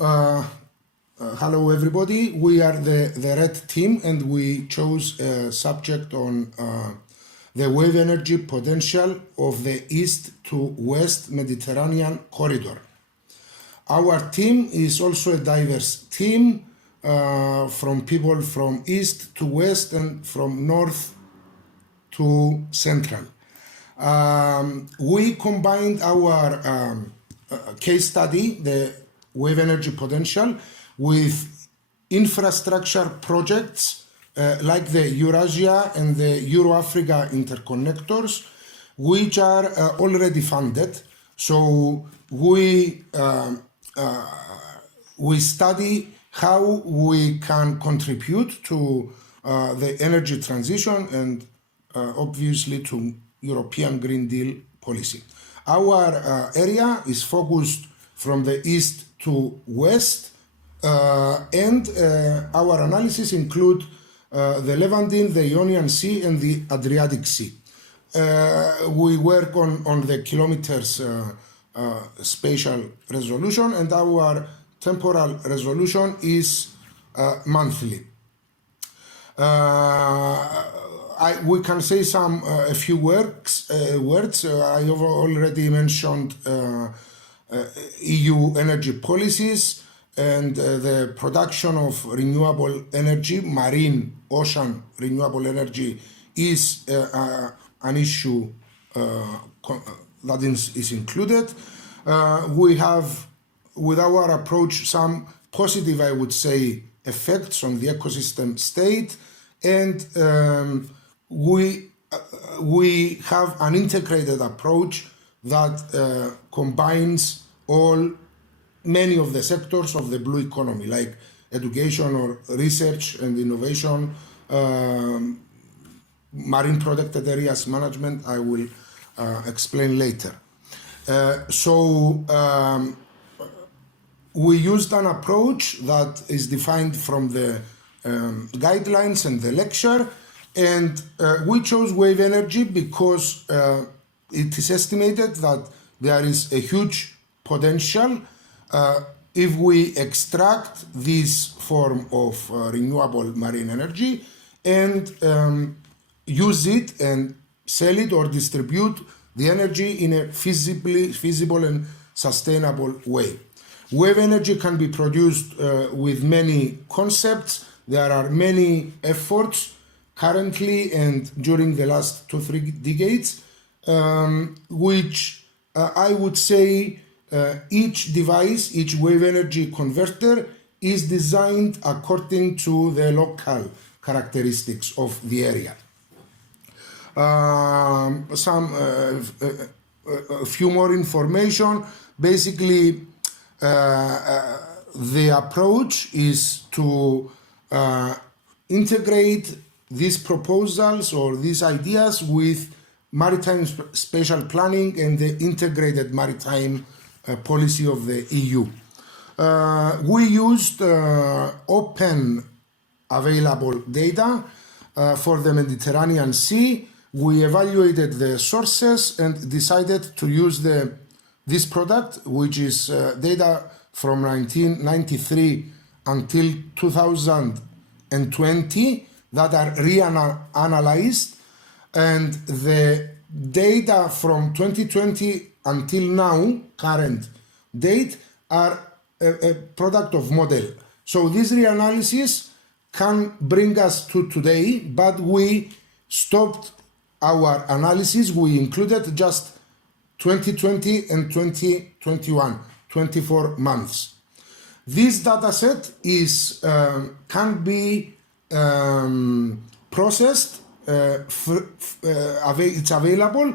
Hello everybody, we are the red team and we chose a subject on the wave energy potential of the east to west Mediterranean corridor. Our team is also a diverse team from people from east to west and from north to central. We combined our case study, the wave energy potential, with infrastructure projects like the Eurasia and the Euro-Africa interconnectors, which are already funded. So we study how we can contribute to the energy transition and obviously to European Green Deal policy. Our area is focused from the east to west, and our analysis include the Levantine, the Ionian Sea, and the Adriatic Sea. We work on the kilometers spatial resolution, and our temporal resolution is monthly. We can say a few words. I have already mentioned EU energy policies and the production of renewable energy. Marine, ocean renewable energy is an issue that is included. We have, with our approach, some positive, I would say, effects on the ecosystem state, and we have an integrated approach that combines many of the sectors of the blue economy, like education or research and innovation, marine protected areas management. I will explain later. We used an approach that is defined from the guidelines and the lecture, and we chose wave energy because it is estimated that there is a huge potential if we extract this form of renewable marine energy and use it and sell it or distribute the energy in a feasible and sustainable way. Wave energy can be produced with many concepts. There are many efforts currently and during the last 2-3 decades, which I would say each device, each wave energy converter is designed according to the local characteristics of the area. A few more information. Basically, the approach is to integrate these proposals or these ideas with maritime spatial planning and the integrated maritime policy of the EU. We used open available data for the Mediterranean Sea. We evaluated the sources and decided to use this product, which is data from 1993 until 2020 that are reanalyzed, and the data from 2020 until now, current date, are a product of model. So this reanalysis can bring us to today, but we stopped our analysis. We included just 2020 and 2021, 24 months. This data set can be processed. It's available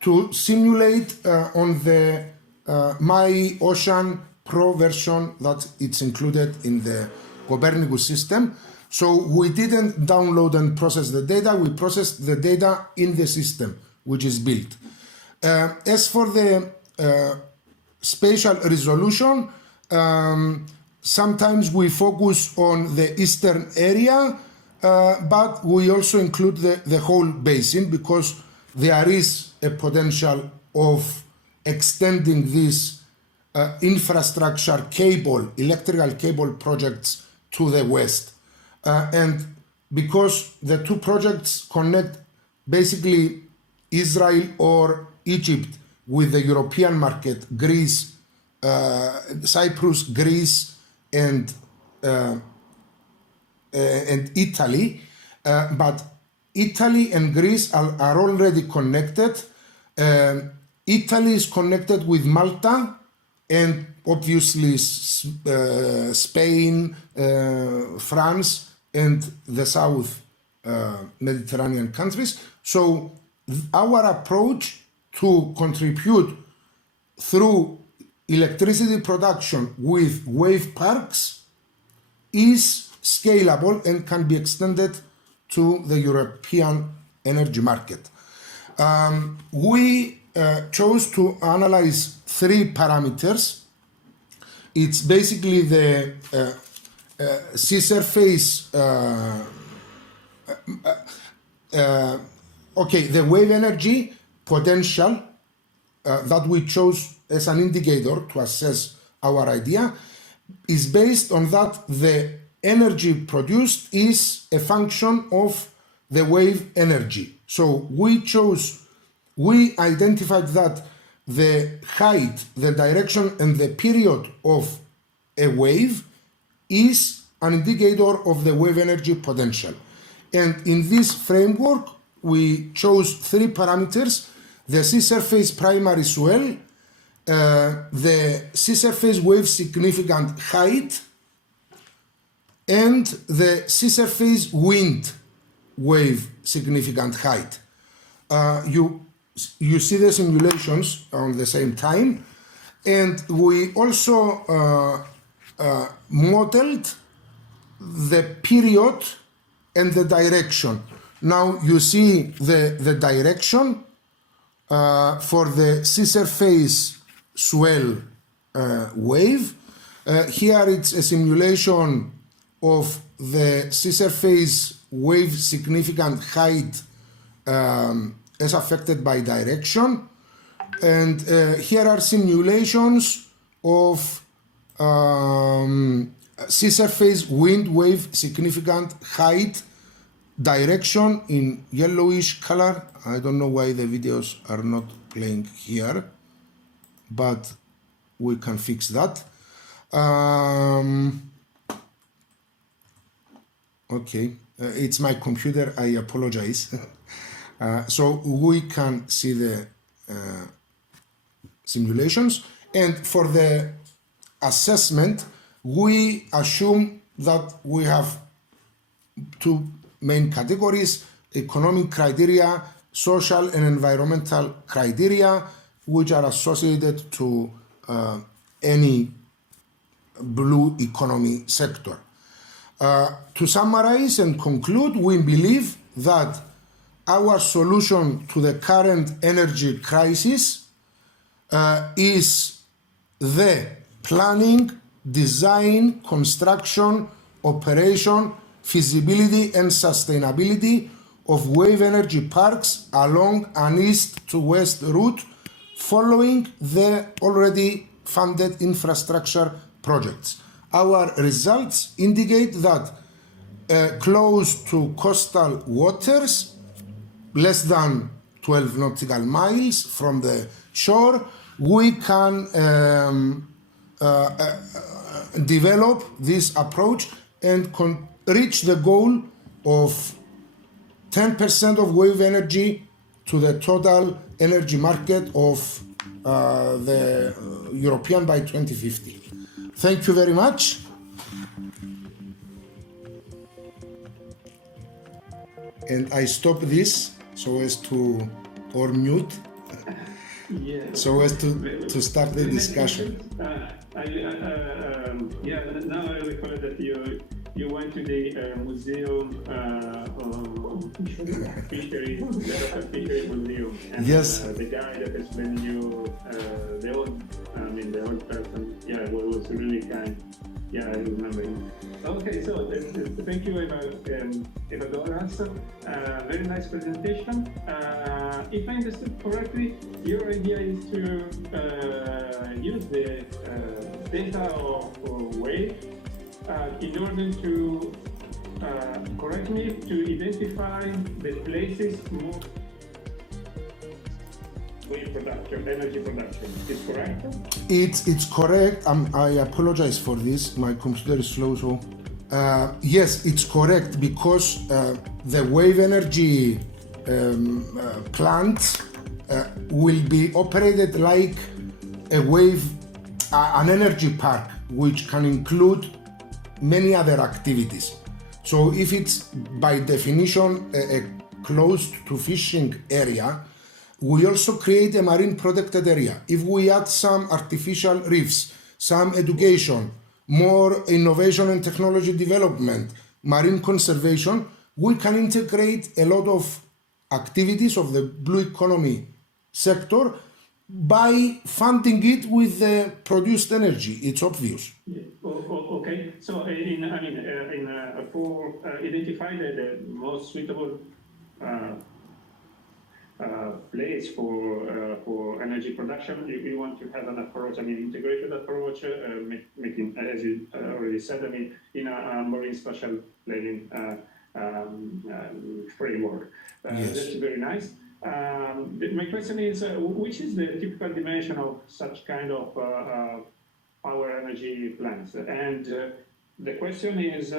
to simulate on the My Ocean Pro version that it's included in the Copernicus system. So we didn't download and process the data, we processed the data in the system, which is built. As for the spatial resolution, sometimes we focus on the eastern area, but we also include the whole basin because there is a potential of extending this infrastructure cable, electrical cable projects to the west. And because the two projects connect basically Israel or Egypt with the European market, Greece, Cyprus, Greece, and Italy, but Italy and Greece are already connected. Italy is connected with Malta and obviously Spain, France, and the South Mediterranean countries. So our approach to contribute through electricity production with wave parks is scalable and can be extended to the European energy market. We chose to analyze three parameters. It's basically the sea surface, the wave energy potential that we chose as an indicator to assess our idea is based on that the energy produced is a function of the wave energy. So we identified that the height, the direction, and the period of a wave is an indicator of the wave energy potential. And in this framework, we chose three parameters: the sea surface primary swell, the sea surface wave significant height, and the sea surface wind wave significant height. You see the simulations on the same time, and we also modeled the period and the direction. Now you see the direction for the sea surface swell wave. Here it's a simulation of the sea surface wave significant height as affected by direction. And here are simulations of sea surface wind wave significant height direction in yellowish color. I don't know why the videos are not playing here, but we can fix that. Okay, it's my computer, I apologize. So we can see the simulations, and for the assessment we assume that we have two main categories: economic criteria, social and environmental criteria, which are associated to any blue economy sector. To summarize and conclude, we believe that our solution to the current energy crisis is the planning, design, construction, operation, feasibility and sustainability of wave energy parks along an east to west route following the already funded infrastructure projects. Our results indicate that close to coastal waters, less than 12 nautical miles from the shore, we can develop this approach and reach the goal of 10% of wave energy to the total energy market of the European by 2050. Thank you very much. And I stop this so as to, or mute, so as to start the discussion. Now I recall that you went to the museum fishery, the local fishery museum, and yes. The guy that explained you the old person, was really kind. Yeah, I remember it. Okay, so thank you, Evagoras. Very nice presentation. If I understood correctly, your idea is to use the data of wave in order to, correct me, to identify the places more wave production, energy production. Is correct? It's correct. I apologize for this. My computer is slow, so yes, it's correct because the wave energy plant will be operated like a wave, an energy park, which can include many other activities. So if it's by definition a closed to fishing area, we also create a marine protected area. If we add some artificial reefs, some education, more innovation and technology development, marine conservation, we can integrate a lot of activities of the blue economy sector by funding it with the produced energy. It's obvious. Yeah. Okay. So, for identify the most suitable place for energy production, you want to have an approach, integrated approach, making, as you already said, in a marine spatial planning framework. Yes. That's very nice. My question is, which is the typical dimension of such kind of power energy plants? And the question is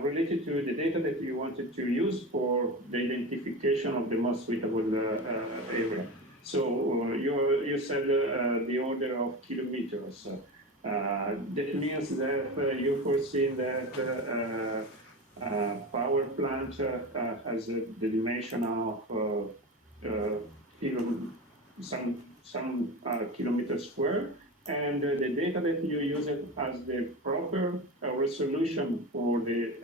related to the data that you wanted to use for the identification of the most suitable area. So you said the order of kilometers. That means that you foresee that power plant has the dimension of some kilometers square, and the data that you use it as the proper resolution for the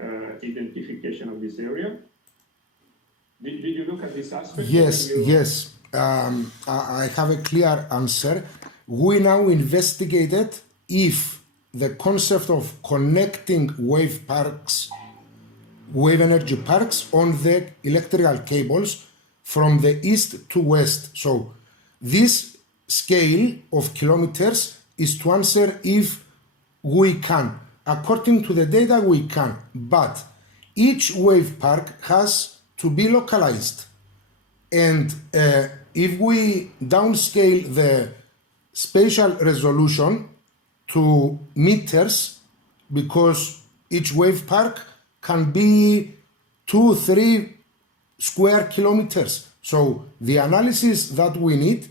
identification of this area. Did you look at this aspect? Yes, yes. I have a clear answer. We now investigated if the concept of connecting wave parks, wave energy parks on the electrical cables from the east to west. So this scale of kilometers is to answer if we can. According to the data, we can. But each wave park has to be localized. And if we downscale the spatial resolution to meters, because each wave park can be 2-3 square kilometers. So the analysis that we need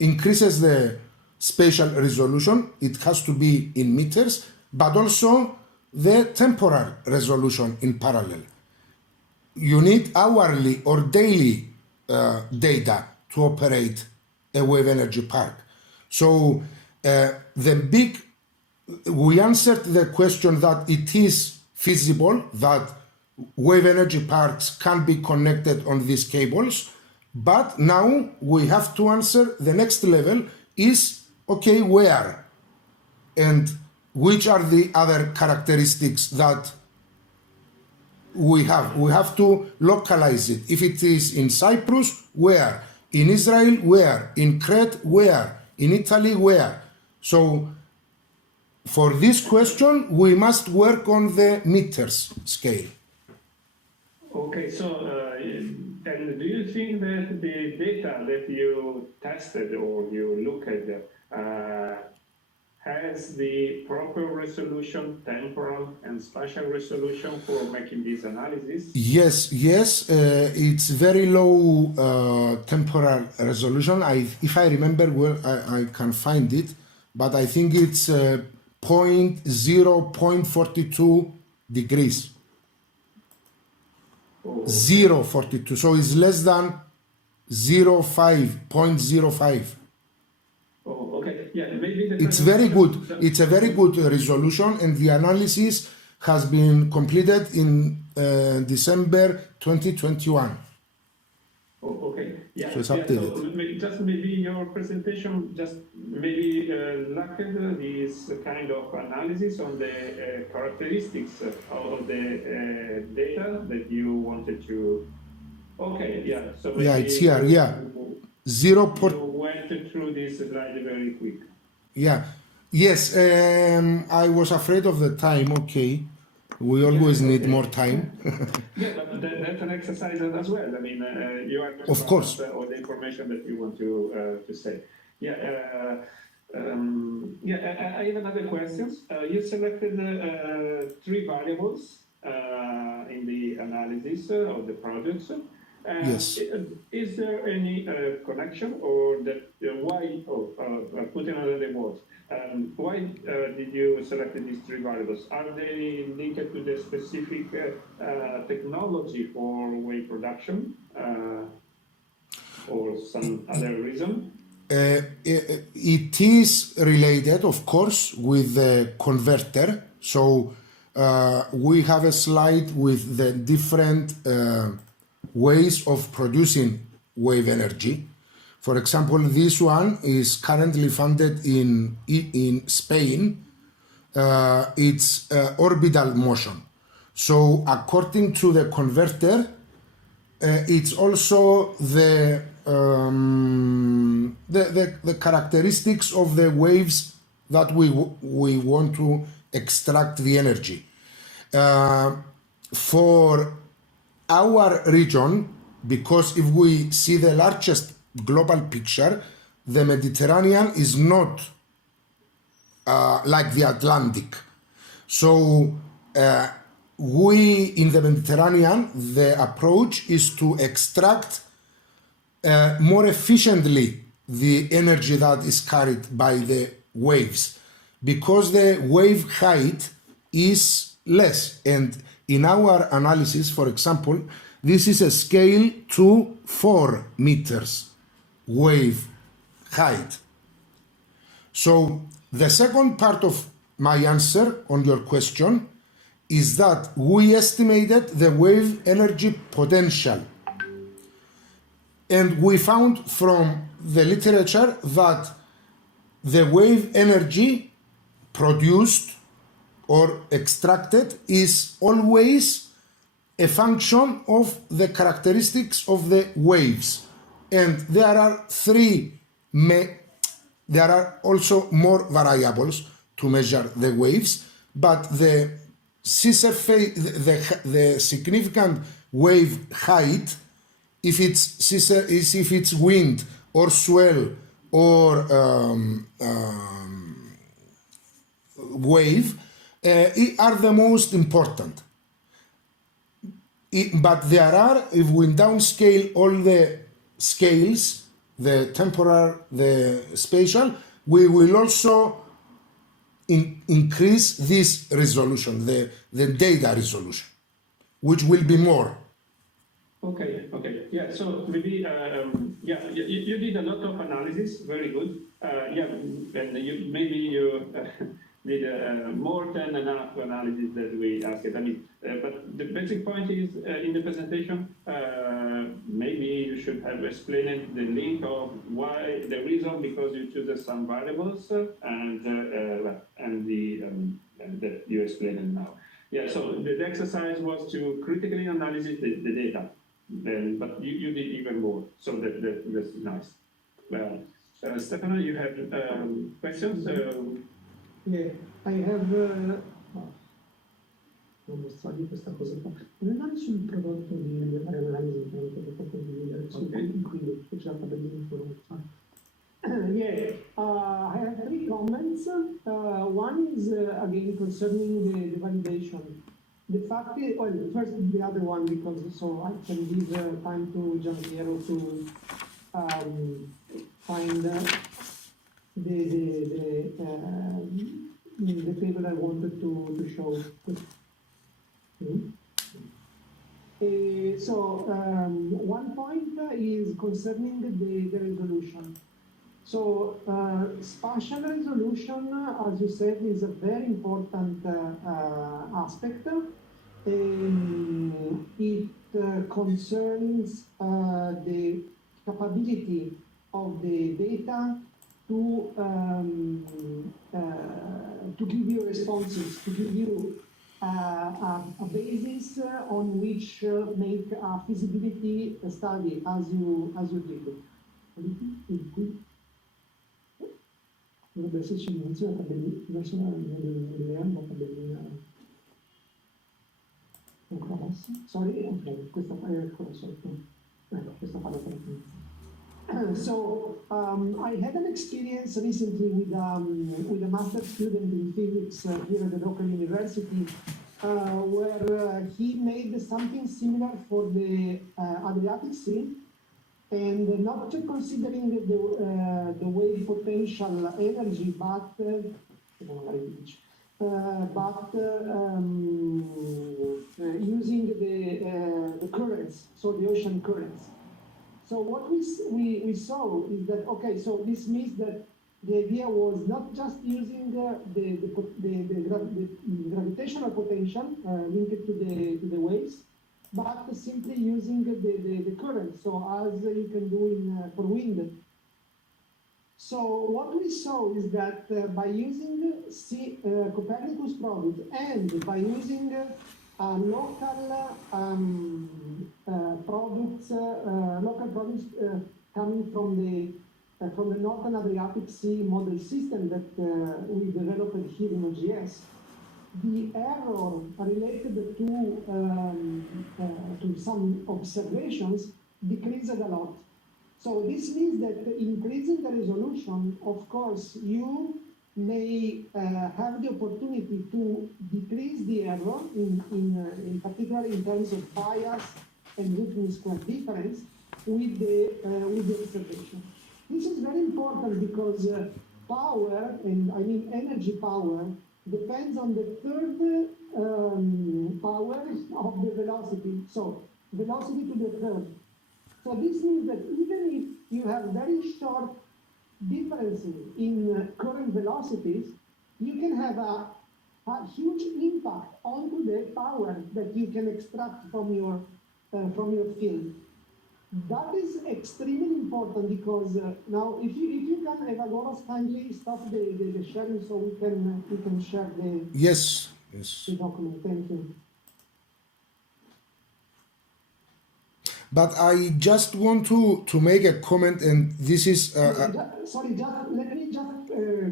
increases the spatial resolution. It has to be in meters, but also the temporal resolution in parallel. You need hourly or daily data to operate a wave energy park. So we answered the question that it is feasible that wave energy parks can be connected on these cables, but now we have to answer the next level is, okay, where? And which are the other characteristics that we have? We have to localize it. If it is in Cyprus, where? In Israel, where? In Crete, where? In Italy, where? So for this question, we must work on the meters scale. Okay, so and do you think that the data that you tested or you look at has the proper resolution, temporal and spatial resolution for making this analysis? Yes, it's very low temporal resolution. If I remember well, I can find it, but I think it's 0.42 degrees. 0.42, so it's less than 0.05. Oh, okay. Yeah, maybe it's very good. It's a very good resolution, and the analysis has been completed in December 2021. Oh, okay. Yeah, So it's yeah. updated. So just maybe your presentation just maybe lacked this kind of analysis on the characteristics of the data that you wanted to. Okay, yeah. So maybe Yeah, it's here. Yeah, zero port. you went through this slide very quick. Yeah, yes. I was afraid of the time. Okay, we always Yeah, need okay. more time. Yeah, but that's an exercise as well. I mean, you Of understand course. all the information that you want to say. Yeah, I have another question. You selected three variables in the analysis of the projects. Yes. Is there any connection or that why? Oh, put in other words. Why did you select these three variables? Are they linked to the specific technology for wave production or some other reason? It is related, of course, with the converter. So we have a slide with the different ways of producing wave energy. For example, this one is currently funded in Spain. It's orbital motion. So according to the converter, it's also the characteristics of the waves that we want to extract the energy. For our region, because if we see the largest global picture, the Mediterranean is not like the Atlantic. So we in the Mediterranean, the approach is to extract more efficiently the energy that is carried by the waves, because the wave height is less. And in our analysis, for example, this is a scale to 4 meters wave height. So the second part of my answer on your question is that we estimated the wave energy potential. And we found from the literature that the wave energy produced or extracted is always a function of the characteristics of the waves. And there are there are also more variables to measure the waves, but the sea surface, the significant wave height, if it's wind or swell or wave, are the most important. But there are, if we downscale all the scales, the temporal, the spatial, we will also increase this resolution, the data resolution, which will be more. Okay. Yeah, so maybe, you did a lot of analysis, very good. And maybe you did more than enough analysis that we asked. I mean, but the basic point is in the presentation, maybe you should have explained the link of why, the reason because you choose some variables and that you explained now. Yeah, so the exercise was to critically analyze the data. But you did even more, so that's nice. Well, Stefano, you have questions? Yeah, I have non so di questa cosa qua. Un'analisi sul prodotto di analisi che può condividere qui c'è la tabellina informazione. Yeah, I have three comments. One is again concerning the validation. The fact is, well, first the other one because so I can give time to Gianpiero to find the table I wanted to show. One point is concerning the resolution. So spatial resolution, as you said, is a very important aspect. It concerns the capability of the data to give you responses, to give you a basis on which make a feasibility study as you did. Dovrebbe esserci un'inizio una tabellina, verso la tabellina ancora bassa. Sorry, ok, questa qua è ancora sotto. Ecco, questa fa la partenza. So I had an experience recently with a master student in physics here at the local university, where he made something similar for the Adriatic Sea, and not considering the wave potential energy, but using the currents, so the ocean currents. So what we saw is that, okay, so this means that the idea was not just using the gravitational potential linked to the waves, but simply using the current, so as you can do for wind. So what we saw is that by using Copernicus product and by using local products coming from the Northern Adriatic Sea model system that we developed here in OGS, the error related to some observations decreased a lot. So this means that increasing the resolution, of course, you may have the opportunity to decrease the error, in particular in terms of bias and root mean square difference with the observation. This is very important because power, and I mean energy power, depends on the third power of the velocity. So velocity to the third. So this means that even if you have very short differences in current velocities, you can have a huge impact onto the power that you can extract from your field. That is extremely important because now, if you can, Evagoras, kindly stop the sharing so we can share the Yes. the document. Thank you. But I just want to make a comment, and this is Sorry, let me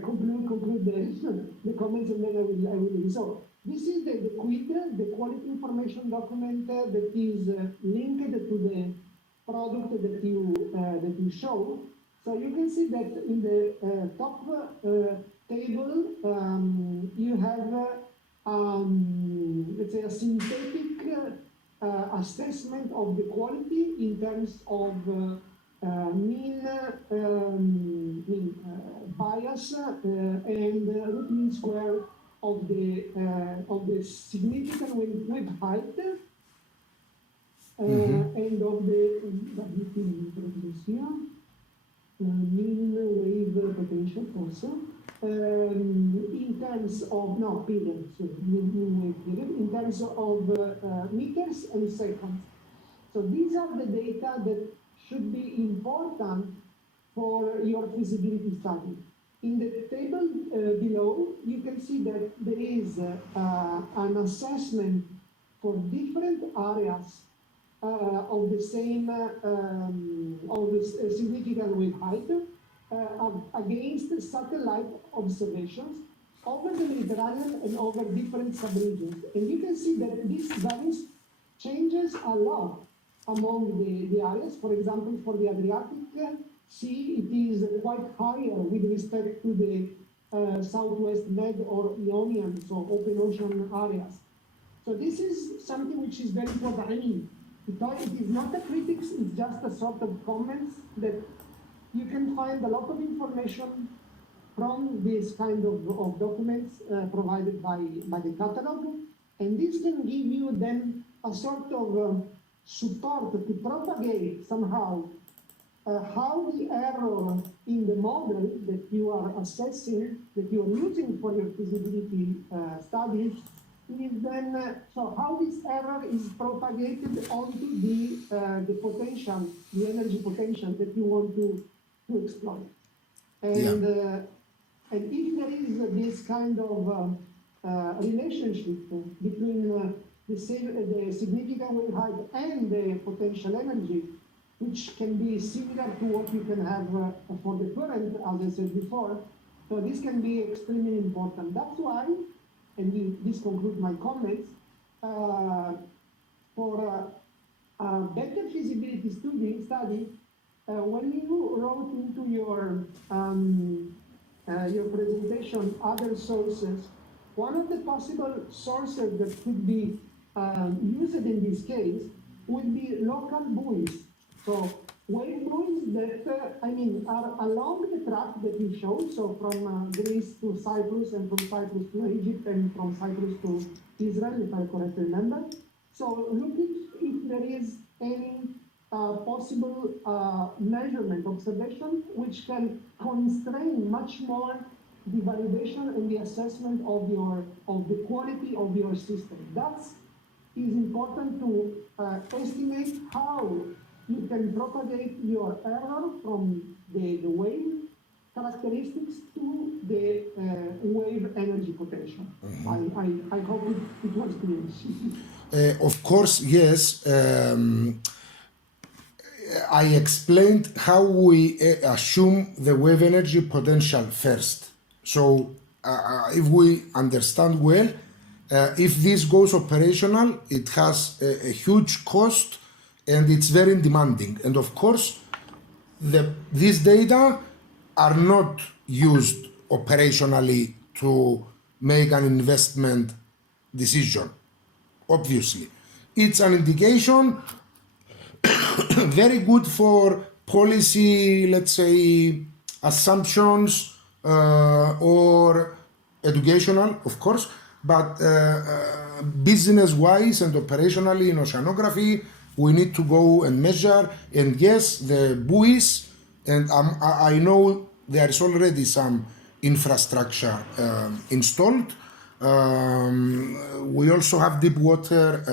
conclude the comments, and then I will leave. So this is the QID, the quality information document that is linked to the product that you show. So you can see that in the top table you have let's say a synthetic assessment of the quality in terms of mean bias and root mean square of the significant wave height and of the mean wave potential also. In terms of, no, period, so mean wave period, in terms of meters and seconds. So these are the data that should be important for your feasibility study. In the table below, you can see that there is an assessment for different areas of the same, of the significant wave height against satellite observations over the Mediterranean and over different subregions. And you can see that this variance changes a lot among the areas. For example, for the Adriatic Sea, it is quite higher with respect to the Southwest Med or Ionian, so open ocean areas. So this is something which is very important. I mean, it is not a critics, it's just a sort of comments that you can find a lot of information from this kind of documents provided by the catalog, and this can give you then a sort of support to propagate somehow how the error in the model that you are assessing, that you are using for your feasibility studies, is then, so how this error is propagated onto the potential, the energy potential that you want to exploit. And, and if there is this kind of relationship between the significant wave height and the potential energy, which can be similar to what you can have for the current, as I said before, so this can be extremely important. That's why, and this concludes my comments, for a better feasibility study, when you wrote into your presentation other sources, one of the possible sources that could be used in this case would be local buoys. So wave buoys that, are along the track that you showed, so from Greece to Cyprus and from Cyprus to Egypt and from Cyprus to Israel, if I correctly remember. So looking if there is any possible measurement, observation, which can constrain much more the validation and the assessment of the quality of your system. That is important to estimate how you can propagate your error from the wave characteristics to the wave energy potential. I hope it was clear. Of course, yes. I explained how we assume the wave energy potential first. So if we understand well, if this goes operational, it has a huge cost and it's very demanding. And of course, these data are not used operationally to make an investment decision, obviously. It's an indication very good for policy, let's say, assumptions or educational, of course, but business-wise and operationally in oceanography, we need to go and measure. And yes, the buoys, and I know there is already some infrastructure installed. We also have deep water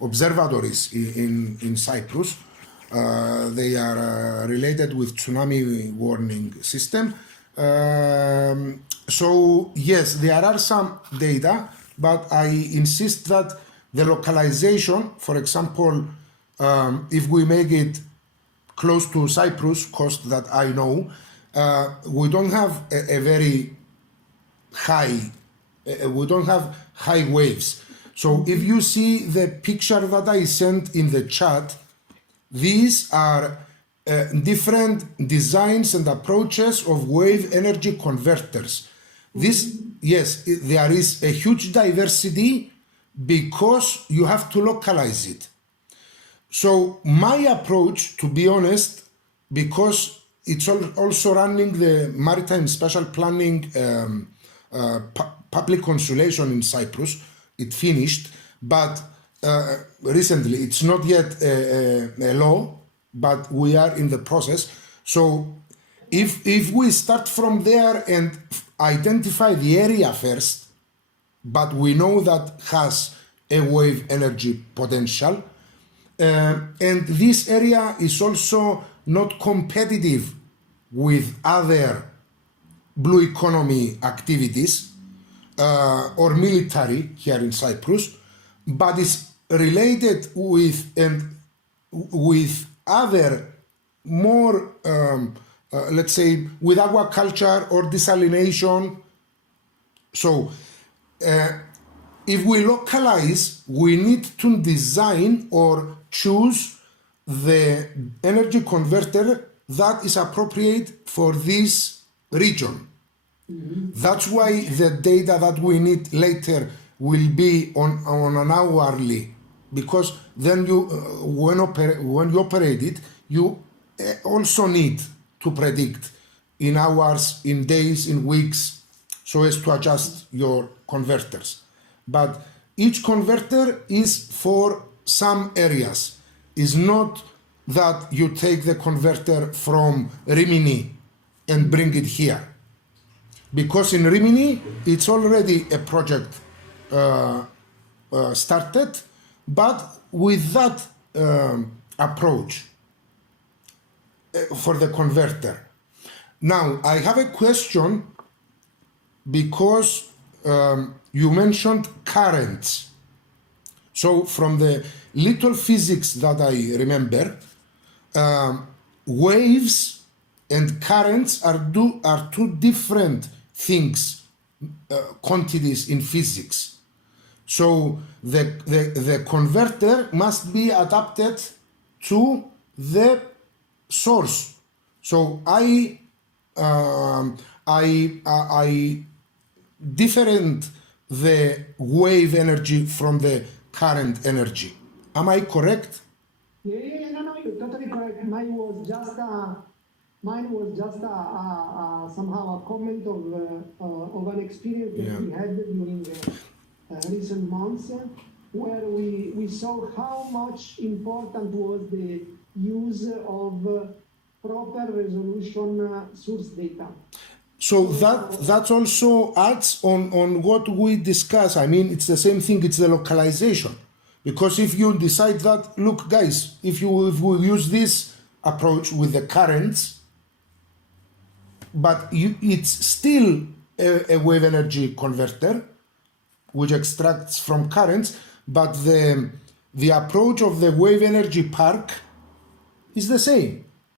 observatories in Cyprus. They are related with tsunami warning system. So yes, there are some data, but I insist that the localization, for example, if we make it close to Cyprus, coast that I know, we don't have a very high, we don't have high waves. So if you see the picture that I sent in the chat, these are different designs and approaches of wave energy converters. This, yes, there is a huge diversity because you have to localize it. So my approach, to be honest, because it's also running the Maritime Special Planning public consultation in Cyprus, it finished, but recently it's not yet a law, but we are in the process. So if we start from there and identify the area first, but we know that has a wave energy potential, and this area is also not competitive with other blue economy activities or military here in Cyprus, but is related with other more, let's say, with aquaculture or desalination. So if we localize, we need to design or choose the energy converter that is appropriate for this region. That's why the data that we need later will be on an hourly, because then you when you operate it, you also need to predict in hours, in days, in weeks, so as to adjust your converters. But each converter is for some areas. It's not that you take the converter from Rimini and bring it here. Because in Rimini, it's already a project started, but with that approach for the converter. Now, I have a question because you mentioned currents. So from the little physics that I remember, waves and currents are two different things, quantities in physics. So the converter must be adapted to the source. So I different the wave energy from the current energy. Am I correct? Yeah, no, you're totally correct. Mine was just somehow a comment of an experience that we had during recent months, where we saw how much important was the use of proper resolution source data. So that also adds on what we discuss. I mean, it's the same thing, it's the localization. Because if you decide that, look guys, if we use this approach with the currents, but it's still a wave energy converter, which extracts from currents, but the approach of the wave energy park is the same.